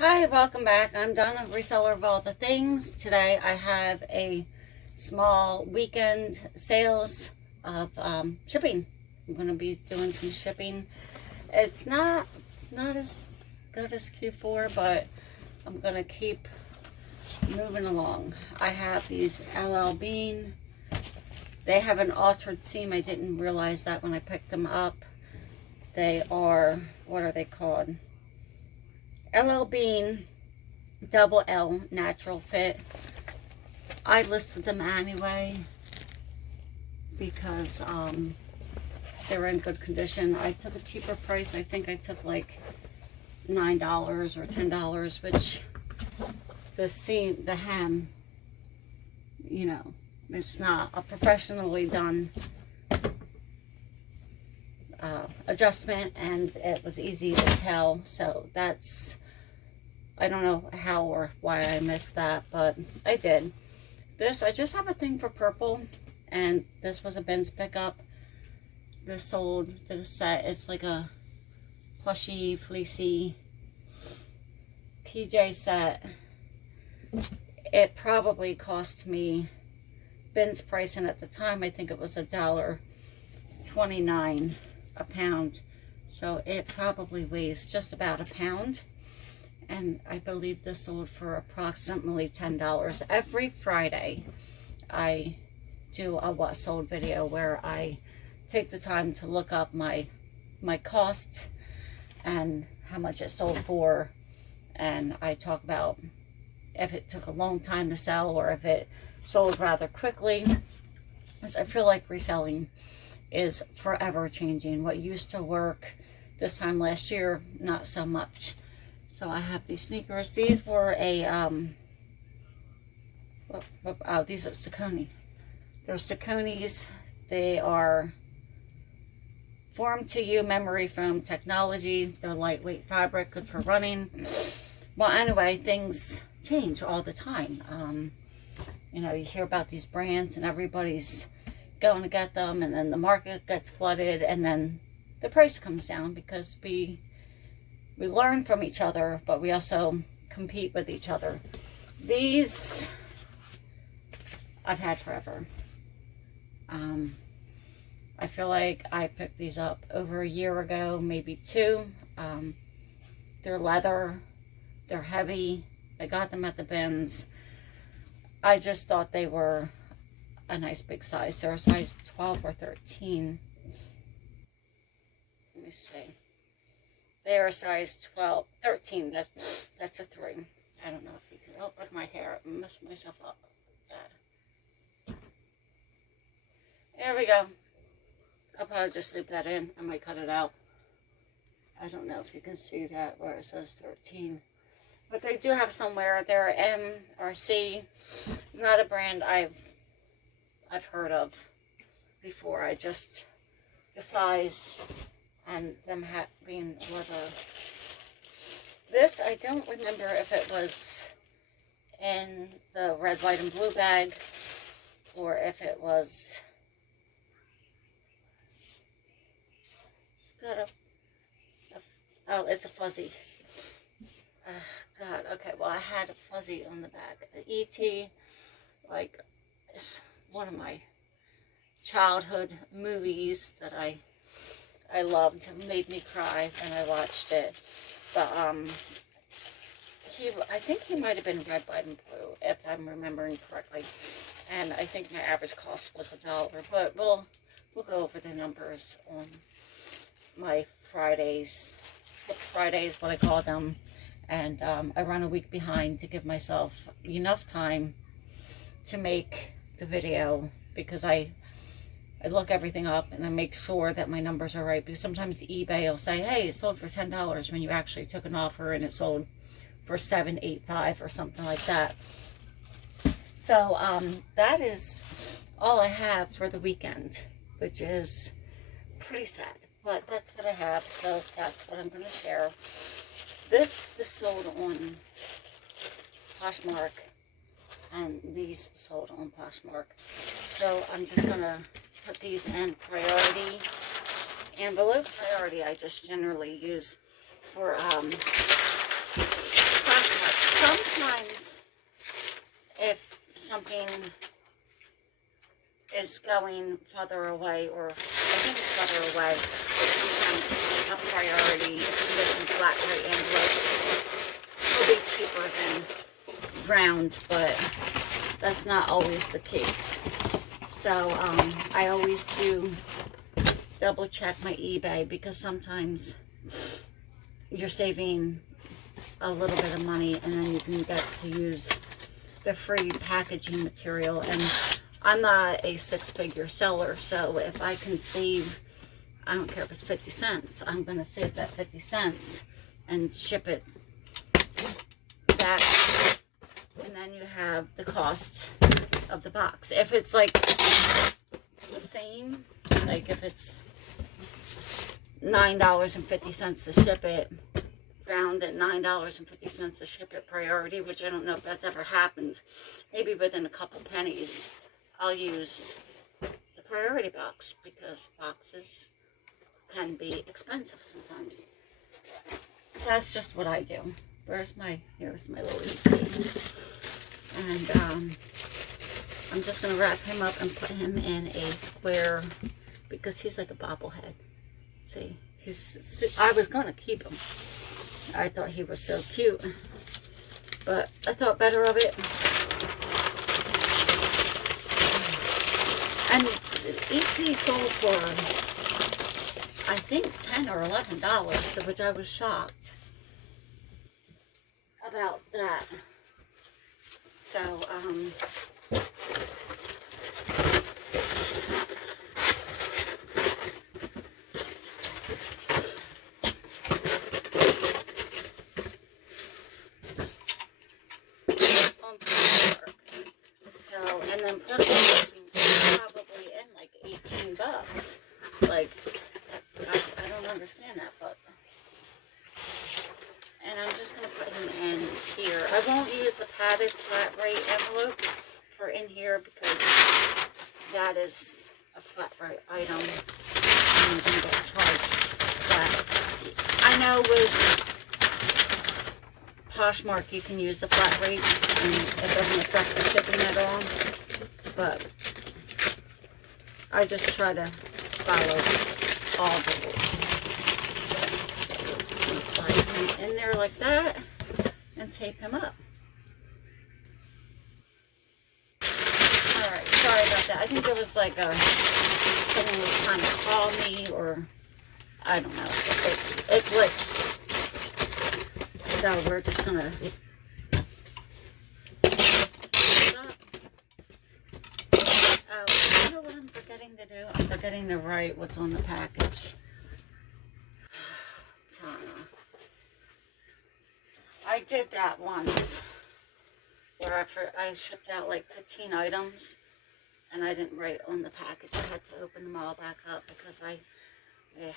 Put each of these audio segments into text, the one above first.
Hi, welcome back. I'm Donna, reseller of all the things. Today I have a small weekend sales of shipping. I'm going to be doing some shipping. It's not as good as Q4, but I'm going to keep moving along. I have these LL Bean. They have an altered seam. I didn't realize that when I picked them up. They are, what are they called? LL Bean double L natural fit. I listed them anyway because they're in good condition. I took a cheaper price. I think I took like $9 or $10, which the seam, the hem, you know, it's not a professionally done adjustment, and it was easy to tell. So that's, I don't know how or why I missed that, but I did. This, I just have a thing for purple, and this was a Ben's pickup. This sold the set. It's like a plushy, fleecy PJ set. It probably cost me Ben's price, and at the time I think it was $1.29 a pound. So it probably weighs just about a pound. And I believe this sold for approximately $10. Every Friday, I do a what sold video where I take the time to look up my costs and how much it sold for, and I talk about if it took a long time to sell or if it sold rather quickly, because I feel like reselling is forever changing. What used to work this time last year, not so much. So I have these sneakers. These were a, these are Saucony. They're Sauconys. They are formed to you memory foam technology. They're lightweight fabric, good for running. Well, anyway, things change all the time. You know, you hear about these brands and everybody's going to get them, and then the market gets flooded, and then the price comes down because we learn from each other, but we also compete with each other. These I've had forever. I feel like I picked these up over a year ago, maybe two. They're leather, they're heavy. I got them at the bins. I just thought they were a nice big size. They're a size 12 or 13. Let me see. They are a size 12, 13. That's a 3. I don't know if you can. Oh, look at my hair. I messed myself up. Bad. There we go. I'll probably just leave that in. I might cut it out. I don't know if you can see that where it says 13. But they do have somewhere. They're M or C. Not a brand I've heard of before. I just, the size and them being leather. This, I don't remember if it was in the red, white, and blue bag, or if it was, it's got oh, it's a fuzzy. God, okay, well, I had a fuzzy on the back. The E.T., like, it's one of my childhood movies that I loved. It made me cry when I watched it. But I think he might have been red, white, and blue, if I'm remembering correctly. And I think my average cost was $1. But we'll go over the numbers on my Fridays. Fridays, what I call them. And I run a week behind to give myself enough time to make the video, because I look everything up and I make sure that my numbers are right, because sometimes eBay will say, hey, it sold for $10 when you actually took an offer and it sold for $7.85 or something like that. So that is all I have for the weekend, which is pretty sad, but that's what I have, so that's what I'm going to share. This sold on Poshmark, and these sold on Poshmark. So I'm just going to put these in priority envelopes. Priority I just generally use for going further away, or I think it's further away, but sometimes a priority, if you get some flat rate envelope, will be cheaper than round, but that's not always the case. So I always do double check my eBay, because sometimes you're saving a little bit of money and then you can get to use the free packaging material. And I'm not a six-figure seller, so if I can save, I don't care if it's 50 cents, I'm going to save that 50 cents and ship it back, and then you have the cost of the box. If it's like the same, like if it's $9.50 to ship it, round at $9.50 to ship it priority, which I don't know if that's ever happened, maybe within a couple pennies, I'll use the priority box, because boxes can be expensive sometimes. That's just what I do. Here's my little ET. And I'm just going to wrap him up and put him in a square, because he's like a bobblehead. See, I was going to keep him. I thought he was so cute, but I thought better of it. And ET sold for, I think, $10 or $11, which I was shocked about that. So, and then plus the shipping's probably in like 18 bucks. Like, I don't understand that, but. And I'm just going to put him in here. I won't use a padded flat rate envelope for in here, because that is a flat rate item. I'm going to get charged that. I know with Poshmark you can use the flat rates and it doesn't affect the shipping at all, but I just try to follow all the rules. So we'll just slide him in there like that and tape him up. Alright, sorry about that. I think there was like someone was trying to call me, or I don't know. It glitched. So we're just gonna you know what I'm forgetting to do? I'm forgetting to write what's on the package. I did that once, where I shipped out like 15 items, and I didn't write on the package. I had to open them all back up, because I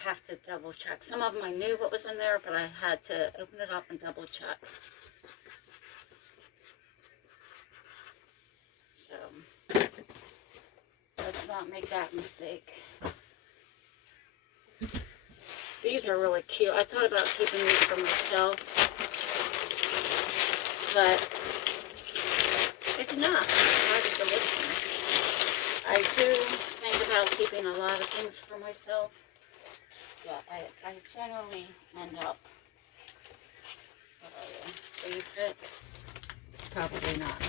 have to double check. Some of them I knew what was in there, but I had to open it up and double check. So, let's not make that mistake. These are really cute. I thought about keeping these for myself, but I did not. I decided to listen. I do think about keeping a lot of things for myself, but I generally end up, do you fit? Probably not.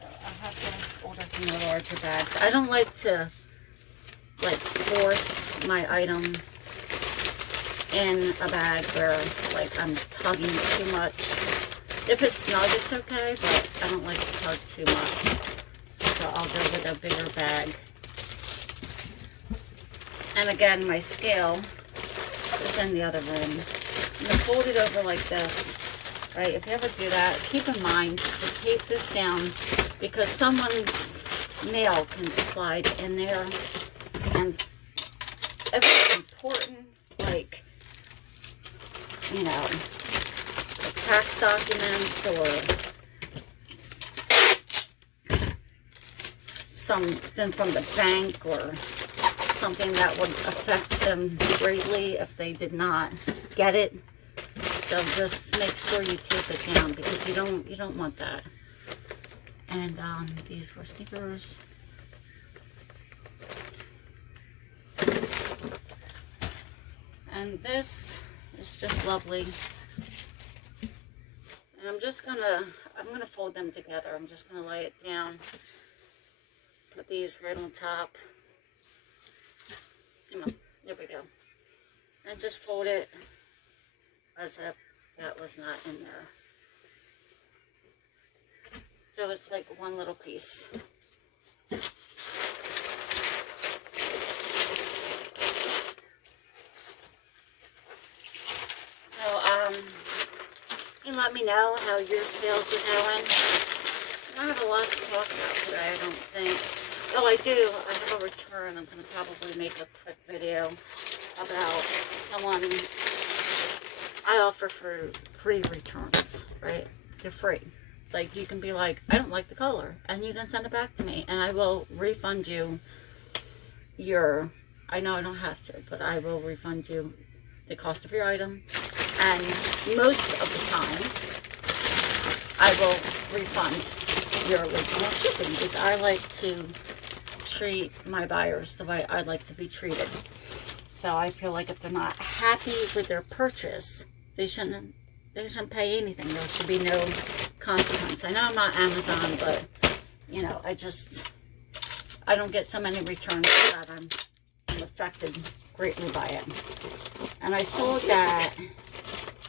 So I have to order some more larger bags. I don't like to force my item in a bag where I'm tugging it too much. If it's snug, it's okay, but I don't like to tug too much. So I'll go with a bigger bag. And again, my scale is in the other room. I'm going to fold it over like this, right? If you ever do that, keep in mind to tape this down, because someone's nail can slide in there. And if it's important, like, you know, tax documents or something from the bank, or something that would affect them greatly if they did not get it. So just make sure you tape it down, because you don't want that. And these were sneakers. And this is just lovely. And I'm gonna fold them together. I'm just gonna lay it down. Put these right on top. Come on, there we go. And just fold it as if that was not in there. So it's like one little piece. So, you let me know how your sales are going. I don't have a lot to talk about today, I don't think. Oh, I do. I have a return. I'm going to probably make a quick video about someone. I offer for free returns, right? They're free. Like, you can be like, I don't like the color, and you can send it back to me, and I will refund you your, I know I don't have to, but I will refund you the cost of your item, and most of the time, I will refund your original shipping, because I like to treat my buyers the way I'd like to be treated. So I feel like if they're not happy with their purchase, they shouldn't pay anything. There should be no consequence. I know I'm not Amazon, but you know, I don't get so many returns that I'm affected greatly by it. And I sold that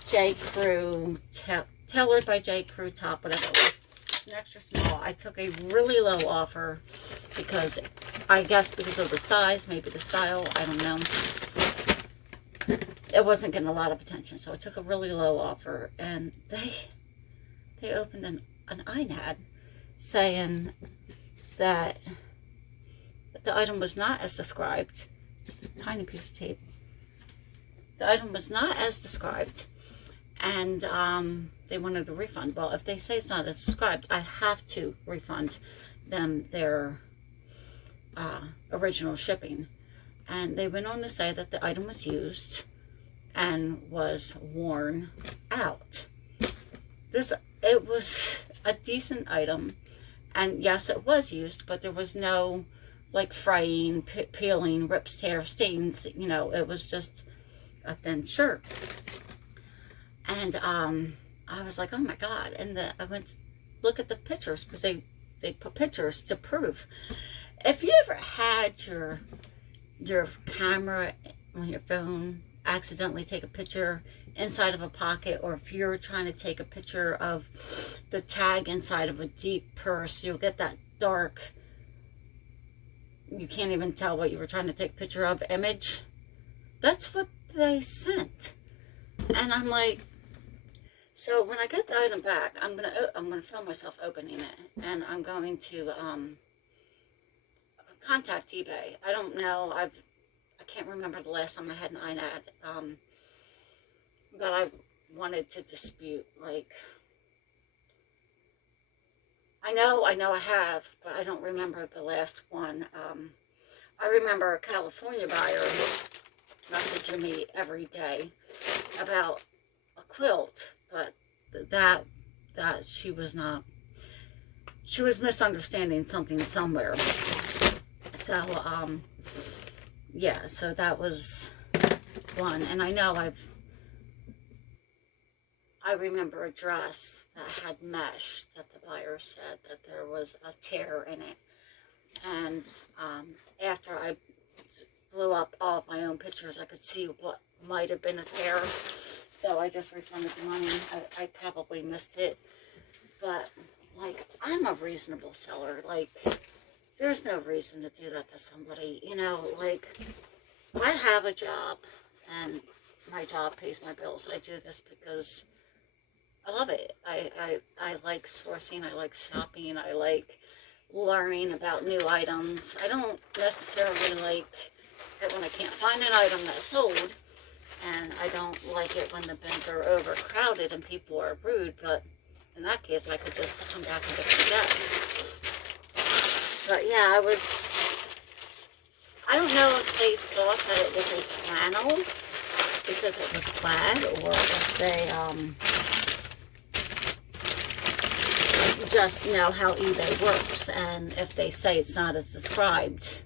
J. Crew tailored by J. Crew top, whatever it was, an extra small. I took a really low offer because I guess because of the size, maybe the style, I don't know. It wasn't getting a lot of attention, so I took a really low offer, and they opened an INAD saying that the item was not as described. It's a tiny piece of tape. The item was not as described, and they wanted a refund. Well, if they say it's not as described, I have to refund them their original shipping. And they went on to say that the item was used and was worn out. It was a decent item, and yes, it was used, but there was no like fraying, peeling, rips, tear, stains. You know, it was just a thin shirt. And I was like, oh my god. And I went to look at the pictures, because they put pictures to prove. If you ever had your camera on your phone accidentally take a picture inside of a pocket, or if you're trying to take a picture of the tag inside of a deep purse, you'll get that dark, you can't even tell what you were trying to take a picture of image. That's what they sent. And I'm like, so when I get the item back, I'm gonna film myself opening it, and I'm going to contact eBay. I don't know, I can't remember the last time I had an INAD that I wanted to dispute. Like, I know I have, but I don't remember the last one. I remember a California buyer messaging me every day about a quilt, but that she was misunderstanding something somewhere. So yeah, so that was one. And I know I remember a dress that had mesh that the buyer said that there was a tear in it. And after I blew up all of my own pictures, I could see what might have been a tear. So I just refunded the money. I probably missed it. But, like, I'm a reasonable seller. Like, there's no reason to do that to somebody. You know, like, I have a job, and my job pays my bills. I do this because I love it. I like sourcing. I like shopping. I like learning about new items. I don't necessarily like it when I can't find an item that's sold, and I don't like it when the bins are overcrowded and people are rude, but in that case I could just come back and get the stuff. But yeah, I don't know if they thought that it was a flannel because it was plaid, or if they just know how eBay works, and if they say it's not as described,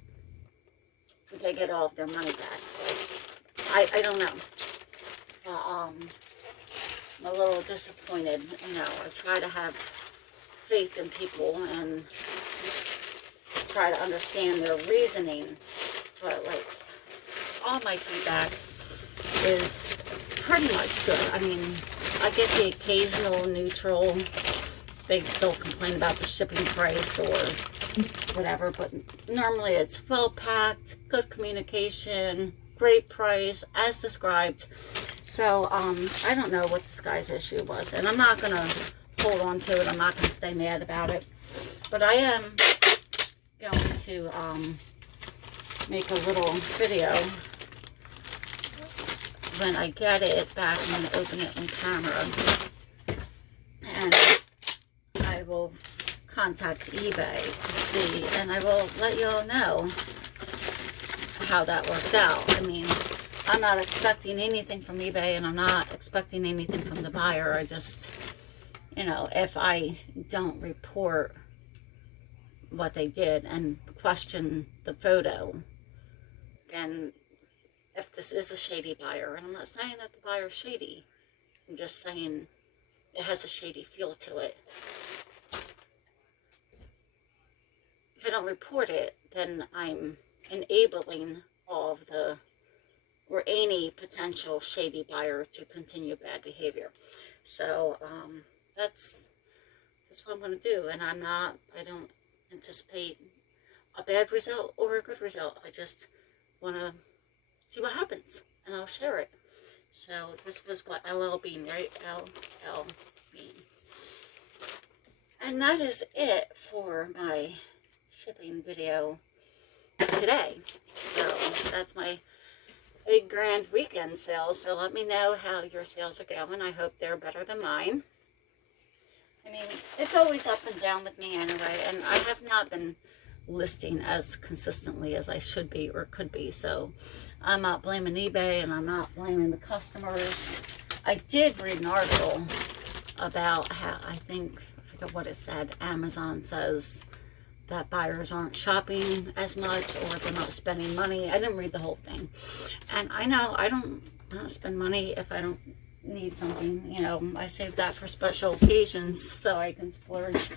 they get all of their money back. I don't know. I'm a little disappointed. You know, I try to have faith in people and try to understand their reasoning, but like all my feedback is pretty much good. I mean, I get the occasional neutral. They'll complain about the shipping price or whatever, but normally it's well packed, good communication, great price as described. So I don't know what this guy's issue was, and I'm not gonna hold on to it. I'm not gonna stay mad about it, but I am going to make a little video when I get it back. I'm going to open it on camera, and I will contact eBay to see, and I will let you all know how that works out. I mean, I'm not expecting anything from eBay, and I'm not expecting anything from the buyer. I just, you know, if I don't report what they did and question the photo, then if this is a shady buyer, and I'm not saying that the buyer is shady, I'm just saying it has a shady feel to it. If I don't report it, then I'm enabling all of the, or any potential shady buyer to continue bad behavior. So that's what I'm going to do, and I don't anticipate a bad result or a good result. I just want to see what happens, and I'll share it. So this was what, LL Bean, right? LL Bean. And that is it for my shipping video today. So that's my big grand weekend sale. So let me know how your sales are going. I hope they're better than mine. I mean, it's always up and down with me anyway, and I have not been listing as consistently as I should be or could be, so I'm not blaming eBay, and I'm not blaming the customers. I did read an article about how, I forget what it said, Amazon says that buyers aren't shopping as much, or they're not spending money. I didn't read the whole thing, and I know I don't spend money if I don't need something. You know, I save that for special occasions so I can splurge,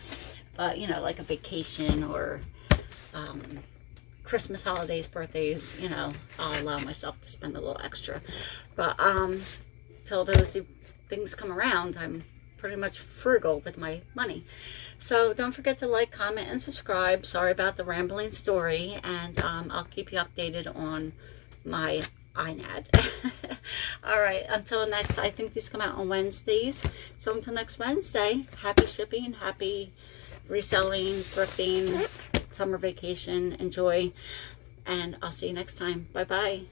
but you know, like a vacation or Christmas, holidays, birthdays, you know, I'll allow myself to spend a little extra. But till those things come around, I'm pretty much frugal with my money. So don't forget to like, comment, and subscribe. Sorry about the rambling story, and I'll keep you updated on my iNad. All right, until next, I think these come out on Wednesdays. So until next Wednesday, happy shipping, happy reselling, thrifting, summer vacation, enjoy, and I'll see you next time. Bye bye.